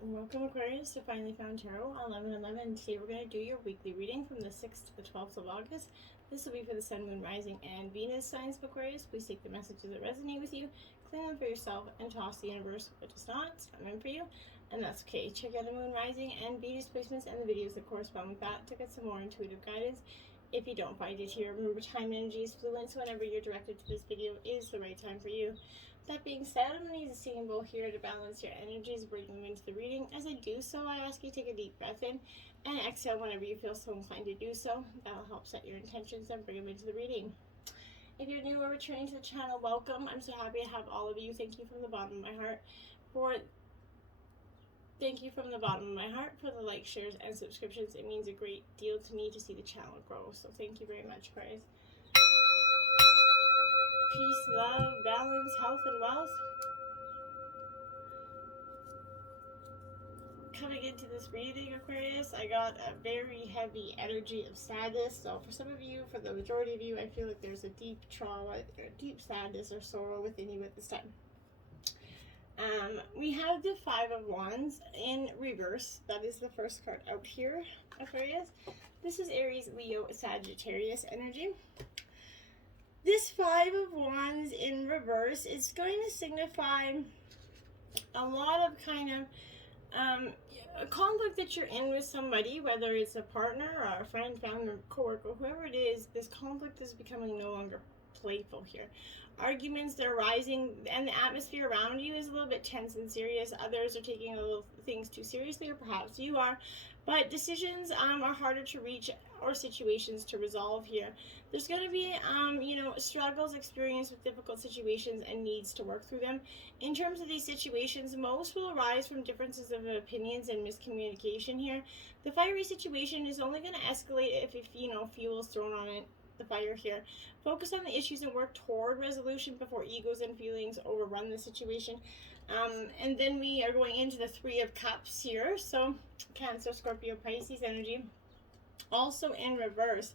Welcome, Aquarius, to Finally Found Tarot on 11/11. Today we're going to do your weekly reading from the 6th to the 12th of August. This will be for the Sun, Moon, Rising, and Venus signs of Aquarius. Please take the messages that resonate with you, claim them for yourself, and toss the universe what does not. It's not meant for you, and that's okay. Check out the Moon, Rising, and Venus placements and the videos that correspond with that to get some more intuitive guidance. If you don't find it here, remember time and energy is fluent, so whenever you're directed to this video is the right time for you. That being said, I'm going to use a singing bowl here to balance your energies, bring them into the reading. As I do so, I ask you to take a deep breath in and exhale whenever you feel so inclined to do so. That'll help set your intentions and bring them into the reading. If you're new or returning to the channel, welcome. I'm so happy to have all of you. Thank you from the bottom of my heart for the likes, shares, and subscriptions. It means a great deal to me to see the channel grow. So thank you very much, guys. Peace, love, balance, health, and wealth. Coming into this reading, Aquarius, I got a very heavy energy of sadness. So for some of you, for the majority of you, I feel like there's a deep trauma, or deep sadness or sorrow within you at this time. We have the Five of Wands in reverse. That is the first card out here, Aquarius. This is Aries, Leo, Sagittarius energy. This Five of Wands in reverse is going to signify a lot of a conflict that you're in with somebody, whether it's a partner or a friend, family, or coworker, whoever it is. This conflict is becoming no longer playful here. Arguments, they're rising, and the atmosphere around you is a little bit tense and serious. Others are taking a little things too seriously, or perhaps you are. But decisions are harder to reach, or situations to resolve here. There's going to be, struggles experienced with difficult situations and needs to work through them. In terms of these situations, most will arise from differences of opinions and miscommunication here. The fiery situation is only going to escalate if fuel is thrown on it. The fire here. Focus on the issues and work toward resolution before egos and feelings overrun the situation. And then we are going into the Three of Cups here. So Cancer, Scorpio, Pisces energy. Also in reverse.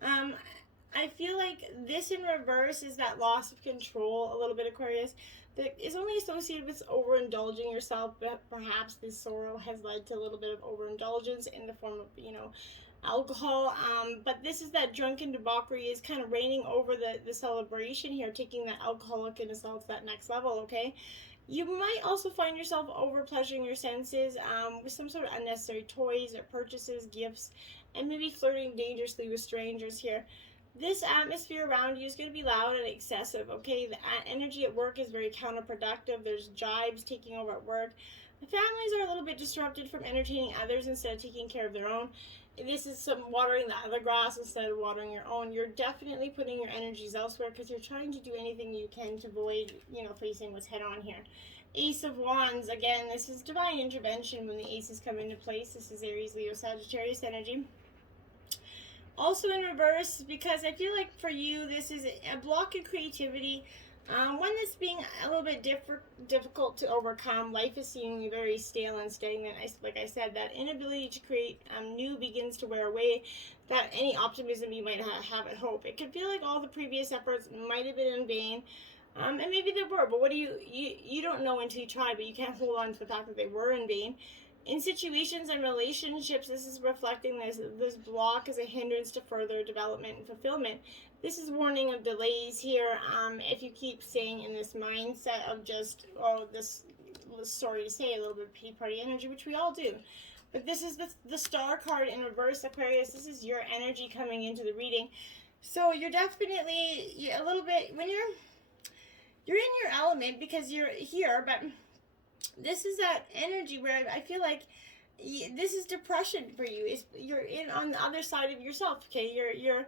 I feel like this in reverse is that loss of control, a little bit, Aquarius, that is only associated with overindulging yourself, but perhaps this sorrow has led to a little bit of overindulgence in the form of, alcohol. But this is that drunken debauchery is kind of reigning over the celebration here, taking that alcoholic and assault to that next level, okay? You might also find yourself over pleasuring your senses with some sort of unnecessary toys or purchases, gifts, and maybe flirting dangerously with strangers here. This atmosphere around you is going to be loud and excessive, okay? The energy at work is very counterproductive. There's jibes taking over at work. The families are a little bit disrupted from entertaining others instead of taking care of their own. This is some watering the other grass instead of watering your own. You're definitely putting your energies elsewhere because you're trying to do anything you can to avoid, facing what's head on here. Ace of Wands, again, this is divine intervention when the aces come into place. This is Aries, Leo, Sagittarius energy. Also in reverse, because I feel like for you, this is a block in creativity. One that's being a little bit difficult to overcome. Life is seeming very stale and stagnant. Like I said, that inability to create new begins to wear away. That any optimism you might have at hope. It could feel like all the previous efforts might have been in vain. And maybe they were, but what do you don't know until you try, but you can't hold on to the fact that they were in vain. In situations and relationships, this is reflecting this block as a hindrance to further development and fulfillment. This is warning of delays here. If you keep staying in this mindset of just, sorry to say, a little bit of pity party energy, which we all do. But this is the Star card in reverse, Aquarius. This is your energy coming into the reading. So you're definitely a little bit, when you're in your element because you're here, but this is that energy where I feel like this is depression for you. You're in on the other side of yourself, okay? Your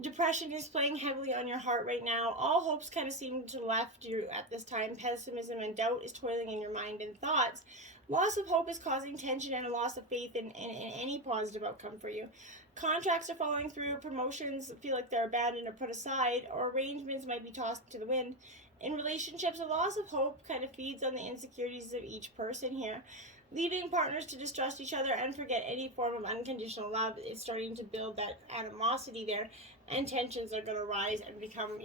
depression is playing heavily on your heart right now. All hopes kind of seem to left you at this time. Pessimism and doubt is toiling in your mind and thoughts. Loss of hope is causing tension and a loss of faith in any positive outcome for you. Contracts are falling through. Promotions feel like they're abandoned or put aside, or arrangements might be tossed to the wind. In relationships, a loss of hope kind of feeds on the insecurities of each person here. Leaving partners to distrust each other and forget any form of unconditional love is starting to build that animosity there, and tensions are going to rise and become,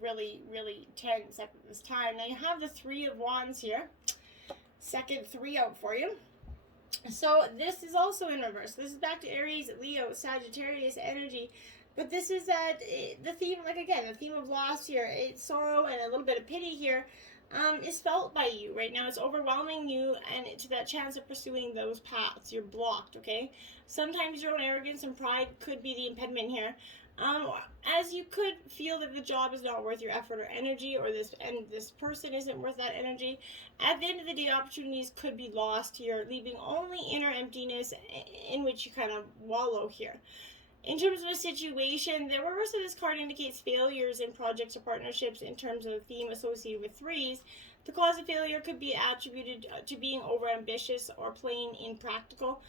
really, really tense at this time. Now you have the Three of Wands here. second 3 out for you. So this is also in reverse. This is back to Aries, Leo, Sagittarius energy. But this is the theme, like again, the theme of loss here. It's sorrow and a little bit of pity here. Is felt by you right now. It's overwhelming you, and to that chance of pursuing those paths, you're blocked, okay? Sometimes your own arrogance and pride could be the impediment here. As you could feel that the job is not worth your effort or energy, or this person isn't worth that energy. At the end of the day, opportunities could be lost here, leaving only inner emptiness in which you kind of wallow here. In terms of a situation, the reverse of this card indicates failures in projects or partnerships in terms of the theme associated with 3s. The cause of failure could be attributed to being overambitious or plain impractical.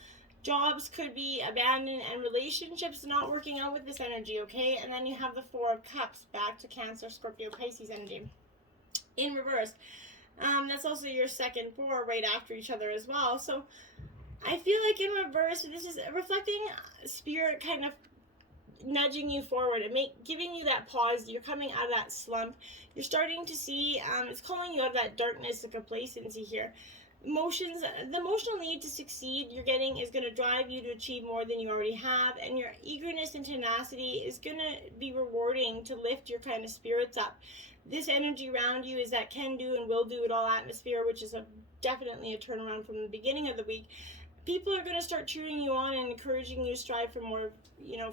Jobs could be abandoned and relationships not working out with this energy, okay? And then you have the 4 of Cups, back to Cancer, Scorpio, Pisces energy. In reverse. That's also your second 4 right after each other as well. So I feel like in reverse, this is reflecting spirit kind of nudging you forward and giving you that pause. You're coming out of that slump. You're starting to see, it's calling you out of that darkness, the complacency here. The emotional need to succeed you're getting is going to drive you to achieve more than you already have, and your eagerness and tenacity is going to be rewarding to lift your kind of spirits up. This energy around you is that can do and will do it all atmosphere, which is definitely a turnaround from the beginning of the week. People are going to start cheering you on and encouraging you to strive for more,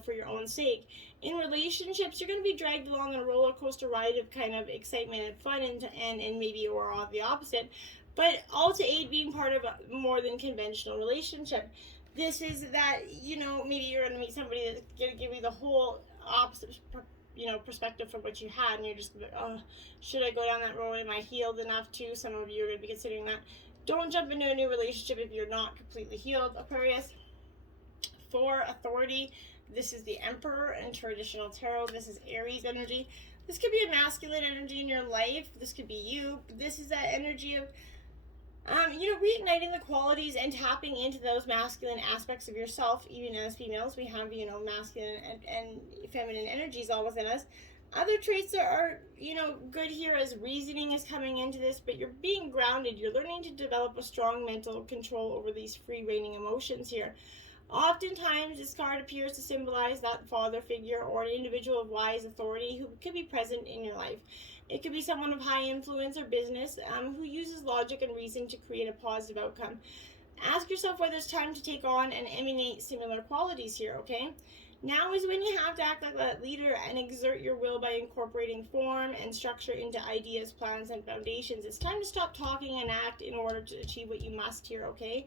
for your own sake. In relationships, you're going to be dragged along on a roller coaster ride of kind of excitement and fun and maybe or the opposite, but all to aid being part of a more than conventional relationship. This is that, maybe you're going to meet somebody that's going to give you the whole opposite perspective from what you had, and you're just like, oh, should I go down that road? Am I healed enough to? Some of you are going to be considering that. Don't jump into a new relationship if you're not completely healed, Aquarius. 4, authority. This is the Emperor in traditional tarot. This is Aries energy. This could be a masculine energy in your life. This could be you. This is that energy of, reigniting the qualities and tapping into those masculine aspects of yourself. Even as females, we have, masculine and feminine energies all within us. Other traits that are, good here as reasoning is coming into this, but you're being grounded. You're learning to develop a strong mental control over these free-reigning emotions here. Oftentimes, this card appears to symbolize that father figure or an individual of wise authority who could be present in your life. It could be someone of high influence or business who uses logic and reason to create a positive outcome. Ask yourself whether it's time to take on and emanate similar qualities here, okay? Now is when you have to act like that leader and exert your will by incorporating form and structure into ideas, plans, and foundations. It's time to stop talking and act in order to achieve what you must here, okay?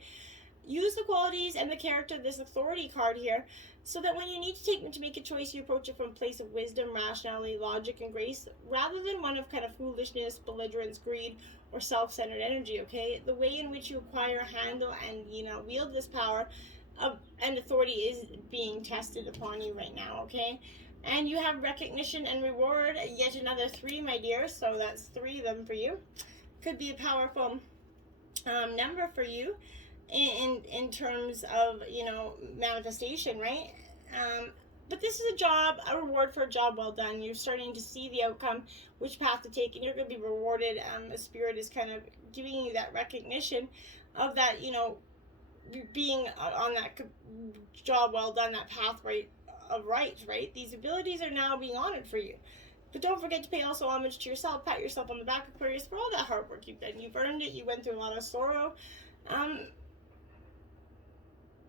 Use the qualities and the character of this authority card here so that when you need to make a choice, you approach it from a place of wisdom, rationality, logic, and grace, rather than one of kind of foolishness, belligerence, greed, or self-centered energy, okay? The way in which you acquire, handle, and, wield this power and authority is being tested upon you right now, okay? And you have recognition and reward, yet another 3, my dear, so that's 3 of them for you. Could be a powerful number for you in terms of, manifestation, right? But this is a reward for a job well done. You're starting to see the outcome, which path to take, and you're going to be rewarded. The spirit is kind of giving you that recognition of that, being on that job well done, that path right. These abilities are now being honored for you. But don't forget to pay also homage to yourself. Pat yourself on the back, Aquarius, for all that hard work you've done. You've earned it. You went through a lot of sorrow.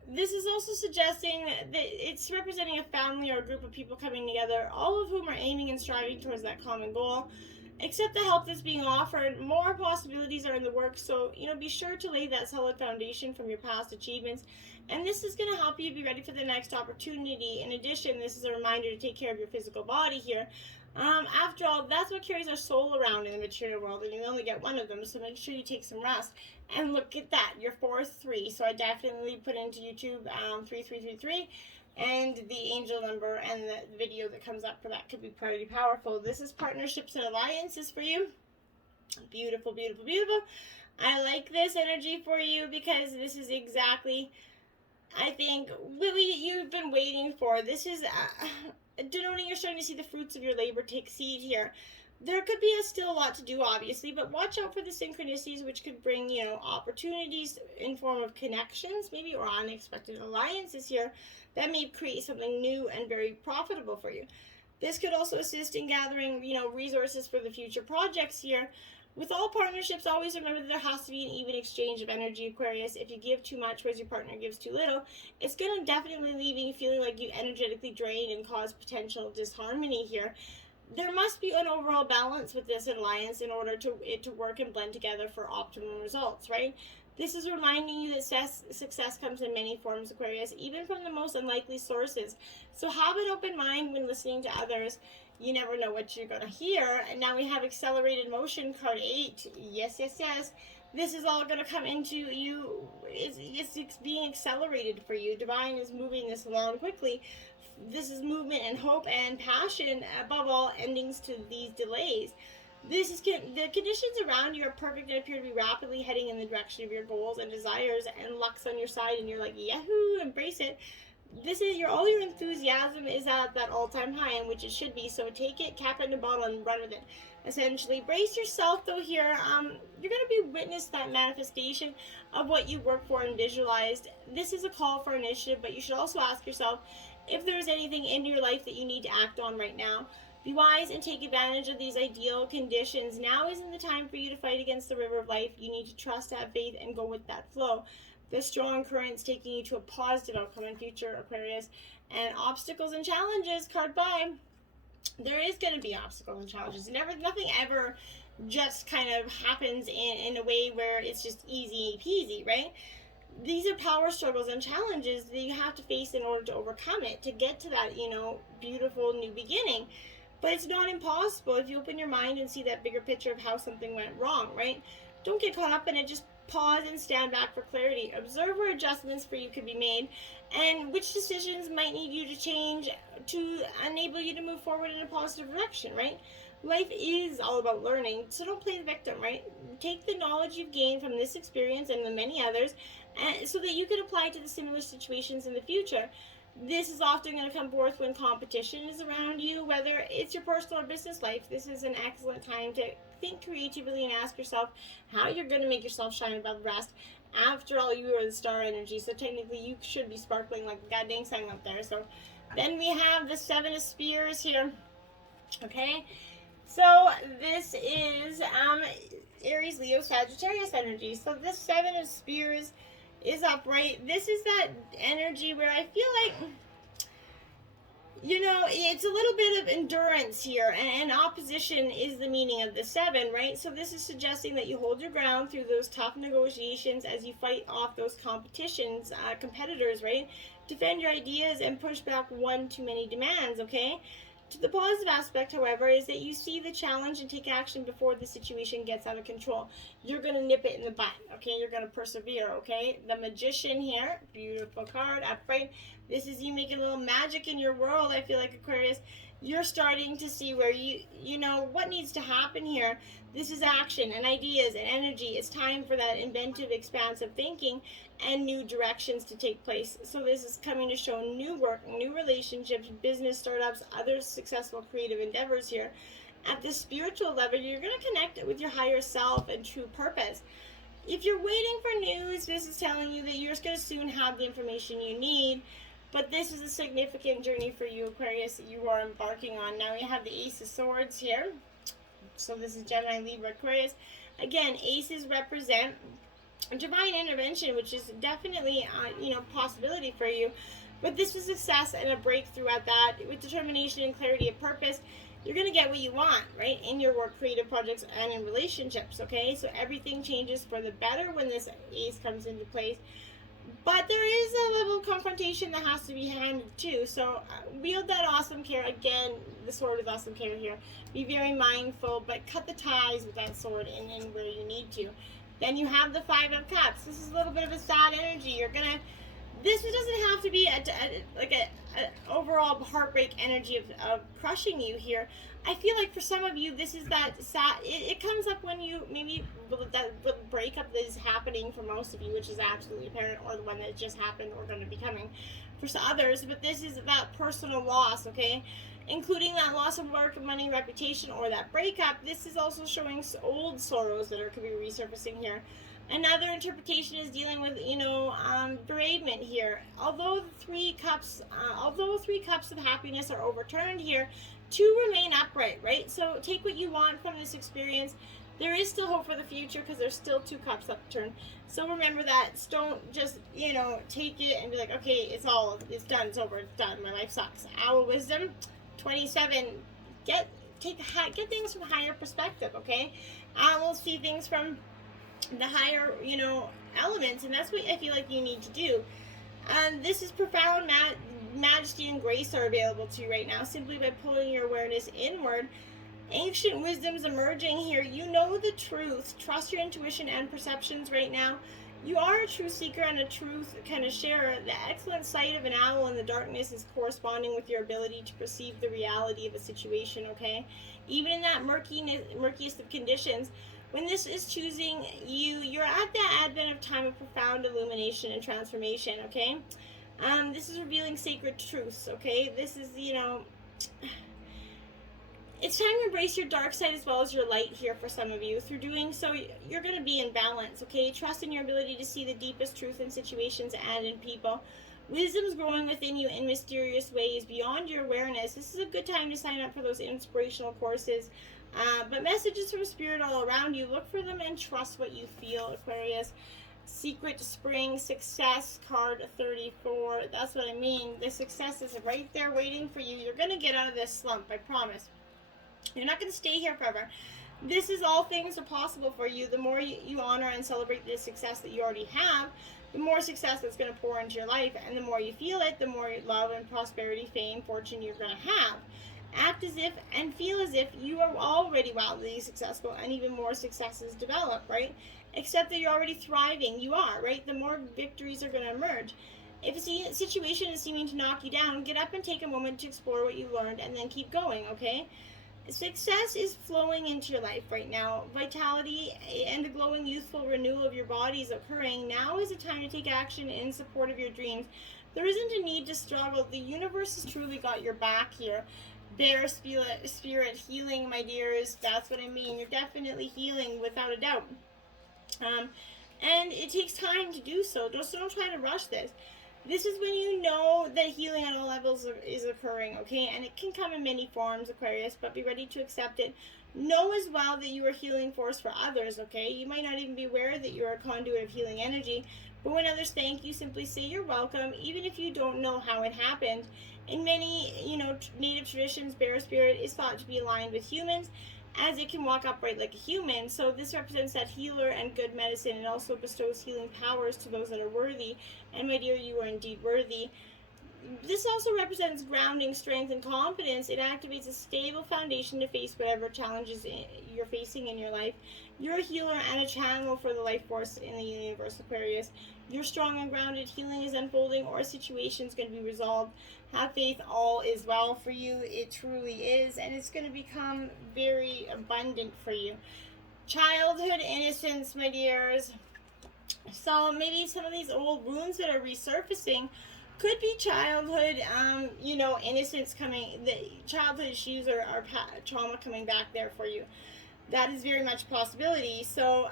This is also suggesting that it's representing a family or a group of people coming together, all of whom are aiming and striving towards that common goal. Accept the help that's being offered. More possibilities are in the works, so be sure to lay that solid foundation from your past achievements, and this is going to help you be ready for the next opportunity. In addition, this is a reminder to take care of your physical body here. After all, that's what carries our soul around in the material world, and you only get one of them, so make sure you take some rest. And look at that, your 4th 3, so I definitely put into YouTube 3333, and the angel number and the video that comes up for that could be pretty powerful. This is partnerships and alliances for you. Beautiful, beautiful, beautiful. I like this energy for you because this is exactly, I think, what you've been waiting for. This is denoting you're starting to see the fruits of your labor take seed here. there could be still a lot to do, obviously, but watch out for the synchronicities, which could bring, opportunities in form of connections, maybe, or unexpected alliances here that may create something new and very profitable for you. This could also assist in gathering, resources for the future projects here. With all partnerships, always remember that there has to be an even exchange of energy, Aquarius. If you give too much whereas your partner gives too little, it's going to definitely leave you feeling like you energetically drain and cause potential disharmony here. There must be an overall balance with this alliance in order to it to work and blend together for optimum results, right? This is reminding you that success comes in many forms, Aquarius, even from the most unlikely sources. So have an open mind when listening to others. You never know what you're going to hear. And now we have accelerated motion, card 8. Yes, yes, yes. This is all going to come into you. It's being accelerated for you. Divine is moving this along quickly. This is movement and hope and passion, above all, endings to these delays. The conditions around you are perfect and appear to be rapidly heading in the direction of your goals and desires, and luck's on your side, and you're like, yahoo, embrace it. This is all your enthusiasm is at that all-time high, in which it should be. So take it, cap it in a bottle, and run with it. Essentially, brace yourself though here. You're going to be witness that manifestation of what you worked for and visualized. This is a call for initiative, but you should also ask yourself if there's anything in your life that you need to act on right now. Be wise and take advantage of these ideal conditions. Now isn't the time for you to fight against the river of life. You need to trust, have faith, and go with that flow. The strong current's taking you to a positive outcome in future, Aquarius. And obstacles and challenges, card 5. There is going to be obstacles and challenges. Nothing ever just kind of happens in a way where it's just easy peasy, right? These are power struggles and challenges that you have to face in order to overcome it, to get to that, beautiful new beginning. But it's not impossible if you open your mind and see that bigger picture of how something went wrong, right? Don't get caught up in it. Just pause and stand back for clarity. Observe where adjustments for you could be made and which decisions might need you to change to enable you to move forward in a positive direction, right? Life is all about learning, so don't play the victim, right? Take the knowledge you've gained from this experience and the many others so that you can apply it to the similar situations in the future. This is often going to come forth when competition is around you, whether it's your personal or business life. This is an excellent time to think creatively and ask yourself how you're going to make yourself shine above the rest. After all, you are the star energy, so technically you should be sparkling like the goddamn sun up there. So then we have the 7 of Spears here. Okay, so this is Aries, Leo, Sagittarius energy. So this 7 of Spears is upright. This is that energy where I feel like, it's a little bit of endurance here, and opposition is the meaning of the 7, right? So this is suggesting that you hold your ground through those tough negotiations as you fight off those competitors, right? Defend your ideas and push back one too many demands, okay? To the positive aspect, however, is that you see the challenge and take action before the situation gets out of control. You're going to nip it in the butt, okay? You're going to persevere, okay? The Magician here, beautiful card, upright. This is you making a little magic in your world, I feel like, Aquarius. You're starting to see where you know what needs to happen here. This is action and ideas and energy. It's time for that inventive, expansive thinking and new directions to take place. So this is coming to show new work, new relationships, business startups, other successful creative endeavors here. At the spiritual level, you're going to connect it with your higher self and true purpose. If you're waiting for news, this is telling you that you're going to soon have the information you need. But this is a significant journey for you, Aquarius, that you are embarking on. Now we have the Ace of Swords here. So this is Gemini, Libra, Aquarius. Again, aces represent divine intervention, which is definitely, possibility for you. But this was success and a breakthrough at that. With determination and clarity of purpose, you're going to get what you want, right? In your work, creative projects, and in relationships, okay? So everything changes for the better when this ace comes into place. But there is a level of confrontation that has to be handled too. So wield that awesome care. Again, the sword is awesome care here. Be very mindful, but cut the ties with that sword in where you need to. Then you have the 5 of Cups. This is a little bit of a sad energy. You're going to this doesn't have to be a overall heartbreak energy of crushing you here. I feel like for some of you, this is that sad. It comes up when you maybe that breakup that is happening for most of you, which is absolutely apparent, or the one that just happened or going to be coming for some others. But this is about personal loss, okay? Including that loss of work, money, reputation, or that breakup. This is also showing old sorrows that could be resurfacing here. Another interpretation is dealing with, bereavement here. Although three cups of happiness are overturned here, two remain upright, right? So take what you want from this experience. There is still hope for the future because there's still two cups upturned. So remember that. Don't just, take it and be like, okay, it's done, it's over, it's done, my life sucks. Owl Wisdom 27. Get things from higher perspective, okay? We'll see things from the higher, elements, and that's what I feel like you need to do. This is profound majesty and grace are available to you right now simply by pulling your awareness inward. Ancient wisdom's emerging here. You know the truth. Trust your intuition and perceptions right now. You are a truth seeker and a truth kind of sharer. The excellent sight of an owl in the darkness is corresponding with your ability to perceive the reality of a situation, okay? Even in that murkiest of conditions, when this is choosing you, you're at the advent of time of profound illumination and transformation, okay? This is revealing sacred truths, okay? This is, it's time to embrace your dark side as well as your light here for some of you. Through doing so, you're going to be in balance, okay? Trust in your ability to see the deepest truth in situations and in people. Wisdom's growing within you in mysterious ways beyond your awareness. This is a good time to sign up for those inspirational courses. But messages from spirit all around you, look for them and trust what you feel, Aquarius. Secret Spring Success card 34. That's what I mean. The success is right there waiting for you. You're going to get out of this slump, I promise. You're not going to stay here forever. This is all things are possible for you. The more you honor and celebrate the success that you already have, the more success that's going to pour into your life. And the more you feel it, the more love and prosperity, fame, fortune you're going to have. Act as if and feel as if you are already wildly successful and even more successes develop, right? Except that you're already thriving. You are, right? The more victories are going to emerge. If a situation is seeming to knock you down, get up and take a moment to explore what you learned and then keep going, okay? Success is flowing into your life right now. Vitality and the glowing youthful renewal of your body is occurring. Now is the time to take action in support of your dreams. There isn't a need to struggle. The universe has truly got your back here. Bear spirit healing, my dears. That's what I mean. You're definitely healing without a doubt. And it takes time to do so. Just don't try to rush this. This is when you know that healing on all levels is occurring, okay? And it can come in many forms, Aquarius, but be ready to accept it. Know as well that you are a healing force for others, okay? You might not even be aware that you're a conduit of healing energy, but when others thank you, simply say you're welcome, even if you don't know how it happened. In many, native traditions, bear spirit is thought to be aligned with humans, as it can walk upright like a human. So this represents that healer and good medicine, and also bestows healing powers to those that are worthy. And my dear, you are indeed worthy. This also represents grounding, strength, and confidence. It activates a stable foundation to face whatever challenges you're facing in your life. You're a healer and a channel for the life force in the universe, Aquarius. You're strong and grounded. Healing is unfolding, or a situation is going to be resolved. Have faith, all is well for you. It truly is, and it's going to become very abundant for you. Childhood innocence, my dears. So maybe some of these old wounds that are resurfacing could be childhood, innocence coming, the childhood issues or trauma coming back there for you. That is very much a possibility. So,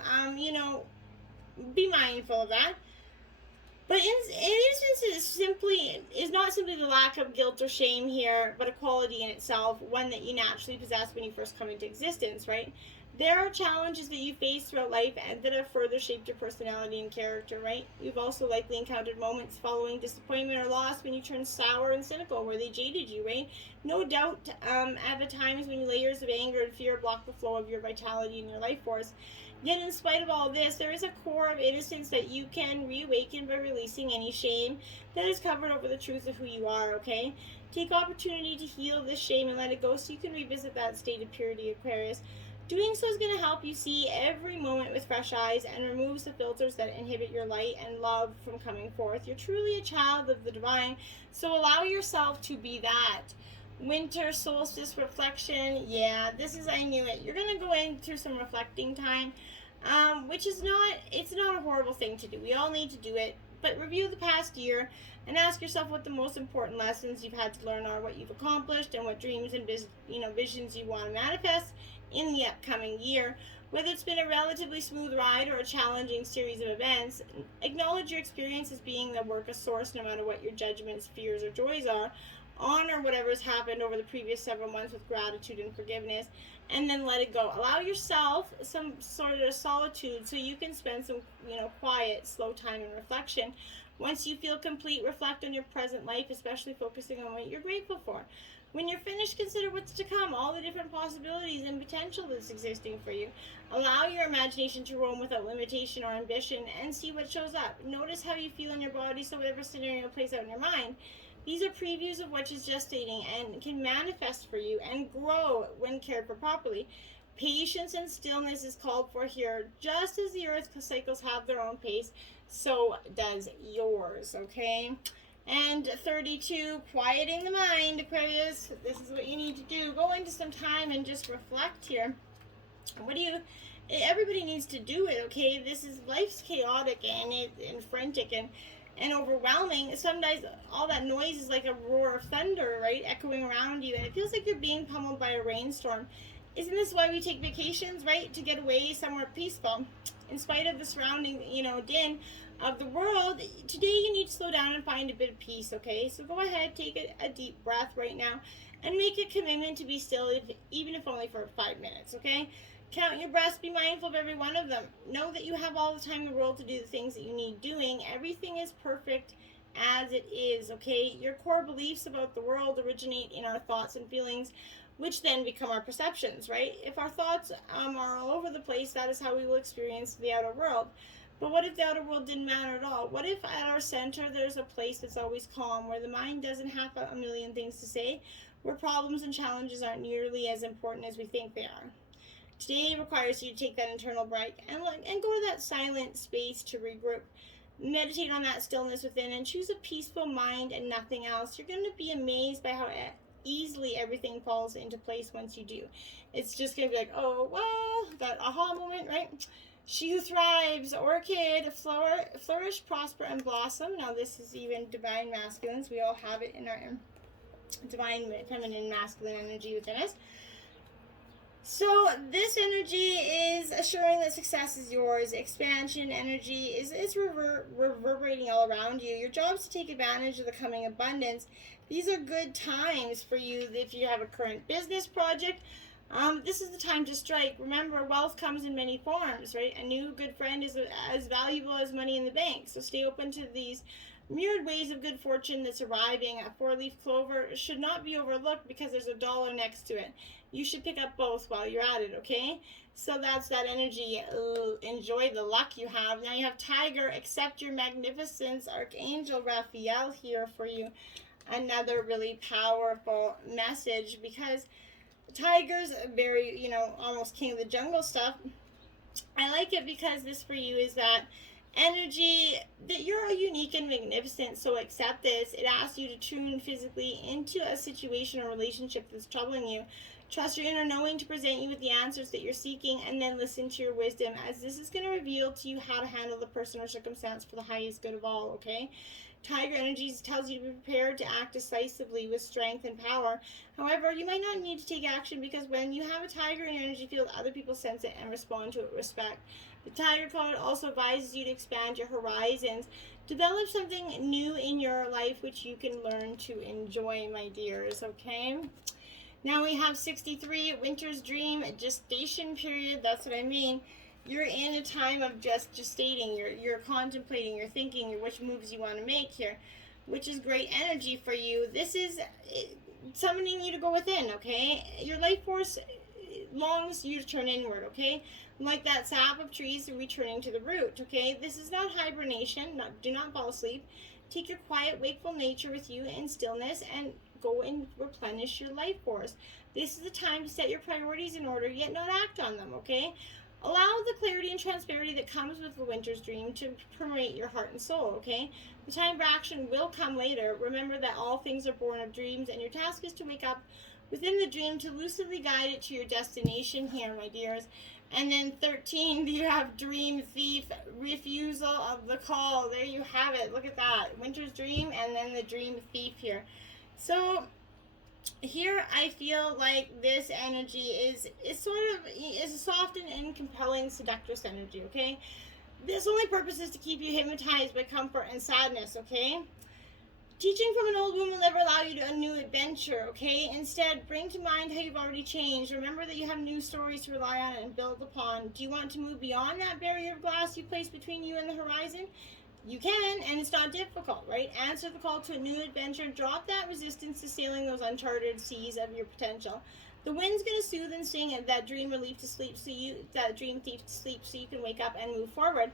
be mindful of that. But innocence is not simply the lack of guilt or shame here, but a quality in itself, one that you naturally possess when you first come into existence, right? There are challenges that you face throughout life and that have further shaped your personality and character, right? You've also likely encountered moments following disappointment or loss when you turned sour and cynical, where they jaded you, right? No doubt, at the times when layers of anger and fear block the flow of your vitality and your life force. Yet in spite of all this, there is a core of innocence that you can reawaken by releasing any shame that is covered over the truth of who you are, okay? Take opportunity to heal this shame and let it go so you can revisit that state of purity, Aquarius. Doing so is going to help you see every moment with fresh eyes and removes the filters that inhibit your light and love from coming forth. You're truly a child of the divine, so allow yourself to be that. Winter solstice reflection. Yeah, this is, I knew it. You're going to go in through some reflecting time, which is not, it's not a horrible thing to do. We all need to do it. But review the past year and ask yourself what the most important lessons you've had to learn are, what you've accomplished, and what dreams and visions you want to manifest in the upcoming year. Whether it's been a relatively smooth ride or a challenging series of events, acknowledge your experience as being the work of source, no matter what your judgments, fears, or joys are. Honor whatever has happened over the previous several months with gratitude and forgiveness, and then let it go. Allow yourself some sort of solitude so you can spend some, quiet, slow time and reflection. Once you feel complete, reflect on your present life, especially focusing on what you're grateful for. When you're finished, consider what's to come, all the different possibilities and potential that's existing for you. Allow your imagination to roam without limitation or ambition and see what shows up. Notice how you feel in your body, so whatever scenario plays out in your mind. These are previews of what is gestating and can manifest for you and grow when cared for properly. Patience and stillness is called for here. Just as the earth cycles have their own pace, so does yours, okay? And 32, quieting the mind, Aquarius. This is what you need to do. Go into some time and just reflect here. Everybody needs to do it, okay? This is, life's chaotic and frantic and overwhelming. Sometimes all that noise is like a roar of thunder, right, echoing around you, and it feels like you're being pummeled by a rainstorm. Isn't this why we take vacations, right? To get away somewhere peaceful. In spite of the surrounding, din of the world, today you need to slow down and find a bit of peace, okay? So go ahead, take a deep breath right now and make a commitment to be still, even if only for 5 minutes, okay? Count your breaths, be mindful of every one of them. Know that you have all the time in the world to do the things that you need doing. Everything is perfect as it is, okay? Your core beliefs about the world originate in our thoughts and feelings, which then become our perceptions, right? If our thoughts are all over the place, that is how we will experience the outer world. But what if the outer world didn't matter at all? What if at our center there's a place that's always calm, where the mind doesn't have a million things to say, where problems and challenges aren't nearly as important as we think they are? Today requires you to take that internal break and go to that silent space to regroup. Meditate on that stillness within and choose a peaceful mind and nothing else. You're going to be amazed by how easily everything falls into place once you do. It's just going to be like, oh, well, that aha moment, right? She who thrives, orchid, flourish, prosper, and blossom. Now this is even divine masculines. We all have it in our divine feminine masculine energy within us. So this energy is assuring that success is yours. Expansion energy is reverberating all around you. Your job is to take advantage of the coming abundance. These are good times for you if you have a current business project. This is the time to strike. Remember, wealth comes in many forms, right? A new good friend is as valuable as money in the bank. So stay open to these myriad ways of good fortune that's arriving. A 4-leaf clover should not be overlooked because there's a dollar next to it. You should pick up both while you're at it, okay? So that's that energy. Enjoy the luck you have. Now you have Tiger. Accept your magnificence. Archangel Raphael here for you. Another really powerful message, because Tiger's very, almost king of the jungle stuff. I like it because this for you is that energy that you're unique and magnificent, so accept this. It asks you to tune physically into a situation or relationship that's troubling you. Trust your inner knowing to present you with the answers that you're seeking, and then listen to your wisdom, as this is going to reveal to you how to handle the person or circumstance for the highest good of all, okay? Tiger energy tells you to be prepared to act decisively with strength and power. However, you might not need to take action, because when you have a tiger in your energy field, other people sense it and respond to it with respect. The Tiger card also advises you to expand your horizons. Develop something new in your life which you can learn to enjoy, my dears, okay? Now we have 63, Winter's Dream, gestation period. That's what I mean. You're in a time of just gestating. You're contemplating, you're thinking which moves you want to make here, which is great energy for you. This is summoning you to go within, okay? Your life force longs you to turn inward, okay? Like that sap of trees returning to the root, okay? This is not hibernation. Do not fall asleep. Take your quiet, wakeful nature with you in stillness and go and replenish your life force. This is the time to set your priorities in order, yet not act on them, okay? Allow the clarity and transparency that comes with the winter's dream to permeate your heart and soul, okay? The time for action will come later. Remember that all things are born of dreams, and your task is to wake up within the dream to lucidly guide it to your destination here, my dears. And then 13, you have dream thief, refusal of the call. There you have it. Look at that. Winter's dream and then the dream thief here. So here I feel like this energy is sort of is a soft and compelling seductress energy, okay? This only purpose is to keep you hypnotized by comfort and sadness, okay? Teaching from an old wound will never allow you to a new adventure, okay? Instead, bring to mind how you've already changed. Remember that you have new stories to rely on and build upon. Do you want to move beyond that barrier of glass you placed between you and the horizon? You can, and it's not difficult, right? Answer the call to a new adventure. Drop that resistance to sailing those uncharted seas of your potential. The wind's going to soothe and sing that dream relief to sleep, that dream thief to sleep, so you can wake up and move forward.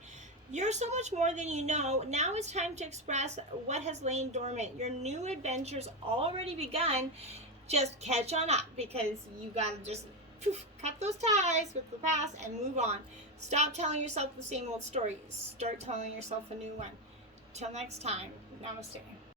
You're so much more than you know. Now it's time to express what has lain dormant. Your new adventure's already begun. Just catch on up, because you gotta just cut those ties with the past and move on. Stop telling yourself the same old story. Start telling yourself a new one. Till next time, namaste.